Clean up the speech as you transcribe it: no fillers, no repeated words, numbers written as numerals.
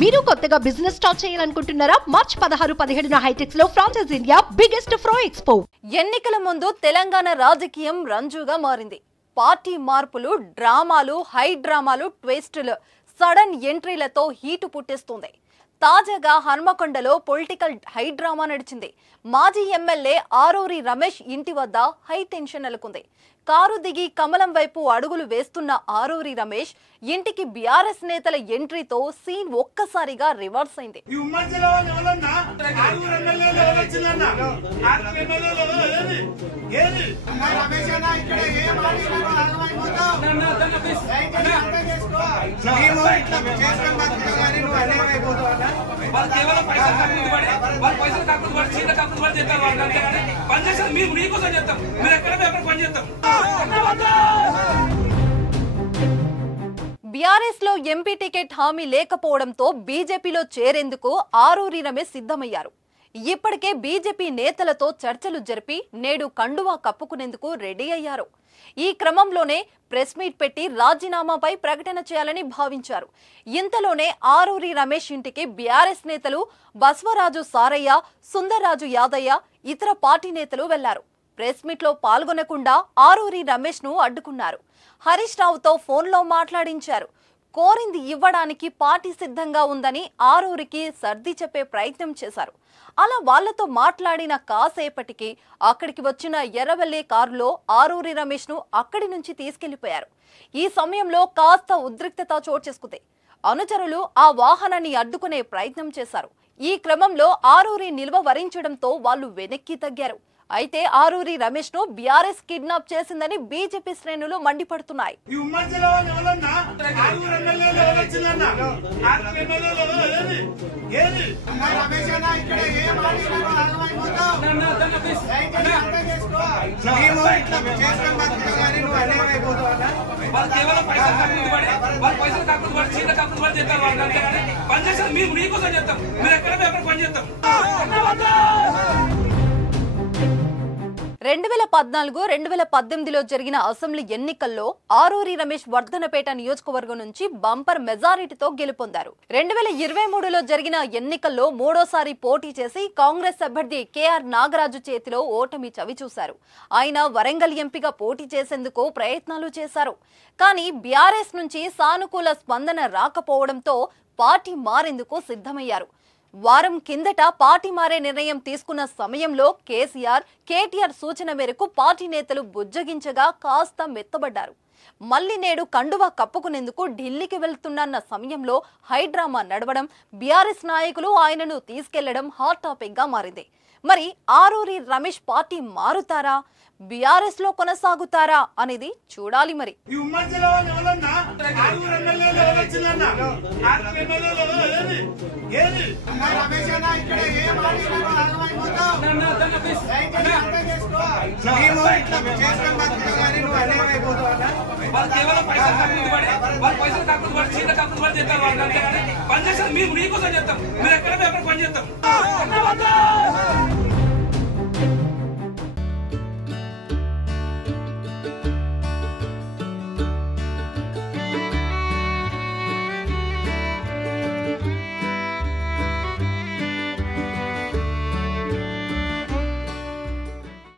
మీరు కొత్తగా business start చేయాలనుకుంటున్నారా? మార్చ్ 16-17 హైటెక్స్ లో ఫ్రాన్సెస్ ఇండియా బిగ్గెస్ట్ ఫ్రో ఎక్స్పో. ఎన్నికల ముందు తెలంగాణ రాజకీయం రంజుగా మారింది. పార్టీ మార్పులు, డ్రామాలు, హై డ్రామాలు, ట్విస్టులు, సడన్ ఎంట్రీలతో హీటు పుట్టిస్తుంది. తాజాగా హన్మకొండలో పొలిటికల్ హై డ్రామా నడిచింది. మాజీ ఎమ్మెల్యే ఆరూరి రమేష్ ఇంటి వద్ద హై టెన్షన్ నెలకొంది. కారు దిగి కమలం వైపు అడుగులు వేస్తున్న ఆరూరి రమేష్ ఇంటికి బీఆర్ఎస్ నేతల ఎంట్రీతో సీన్ ఒక్కసారిగా రివర్స్ అయింది. బీఆర్ఎస్ లో ఎంపీ టికెట్ హామీ లేకపోవడంతో బీజేపీలో చేరేందుకు ఆరూరి రమేష్ సిద్ధమయ్యారు. ఇప్పటికే బీజేపీ నేతలతో చర్చలు జరిపి నేడు కండువా కప్పుకునేందుకు రెడీ అయ్యారు. ఈ క్రమంలోనే ప్రెస్ మీట్ పెట్టి రాజీనామాపై ప్రకటన చేయాలని భావించారు. ఇంతలోనే ఆరూరి రమేష్ ఇంటికి బీఆర్ఎస్ నేతలు బసవరాజు సారయ్య, సుందర్రాజు యాదయ్య, ఇతర పార్టీ నేతలు వెళ్లారు. ప్రెస్ మీట్ లో పాల్గొనకుండా ఆరూరి రమేష్ ను అడ్డుకున్నారు. హరీష్ రావుతో ఫోన్లో మాట్లాడించారు. కోరింది ఇవ్వడానికి పార్టీ సిద్ధంగా ఉందని ఆరూరికి సర్ది చెప్పే ప్రయత్నం చేశారు. అలా వాళ్లతో మాట్లాడిన కాసేపటికి అక్కడికి వచ్చిన ఎర్రవెల్లి కారులో ఆరూరి రమేష్ ను అక్కడి నుంచి తీసుకెళ్లిపోయారు. ఈ సమయంలో కాస్త ఉద్రిక్తత చోటు చేసుకుంది. అనుచరులు ఆ వాహనాన్ని అడ్డుకునే ప్రయత్నం చేశారు. ఈ క్రమంలో ఆరూరి నిల్వ వరించడంతో వాళ్ళు వెనక్కి తగ్గారు. అయితే ఆరూరి రమేష్ ను బీఆర్ఎస్ కిడ్నాప్ చేసిందని బీజేపీ శ్రేణులు మండిపడుతున్నాయి. రెండు 2014-2018లో జరిగిన అసెంబ్లీ ఎన్నికల్లో ఆరూరి రమేష్ వర్ధనపేట నియోజకవర్గం నుంచి బంపర్ మెజారిటీతో గెలుపొందారు. 2023లో జరిగిన ఎన్నికల్లో మూడోసారి పోటీ చేసి కాంగ్రెస్ అభ్యర్థి కేఆర్ నాగరాజు చేతిలో ఓటమి చవిచూశారు. ఆయన వరంగల్ ఎంపీగా పోటీ చేసేందుకు ప్రయత్నాలు చేశారు. కానీ బీఆర్ఎస్ నుంచి సానుకూల స్పందన రాకపోవడంతో పార్టీ మారేందుకు సిద్ధమయ్యారు. వారం కిందట పార్టీ మారే నిర్ణయం తీసుకున్న సమయంలో కేటీఆర్ సూచన మేరకు పార్టీ నేతలు బుజ్జగించగా కాస్త మెత్తబడ్డారు. మళ్లీ నేడు కండువా కప్పుకునేందుకు ఢిల్లీకి వెళ్తున్న సమయంలో హైడ్రామా నడవడం, బీఆర్ఎస్ నాయకులు ఆయనను తీసుకెళ్లడం హాట్ టాపిక్ గా మారింది. మరి ఆరూరి రమేష్ పార్టీ మారుతారా, బీఆర్ఎస్ లో కొనసాగుతారా అనేది చూడాలి. మరి పని చేస్తాం, మేము నీకోసం చేస్తాం, మీరు ఎక్కడ పని చేస్తాం.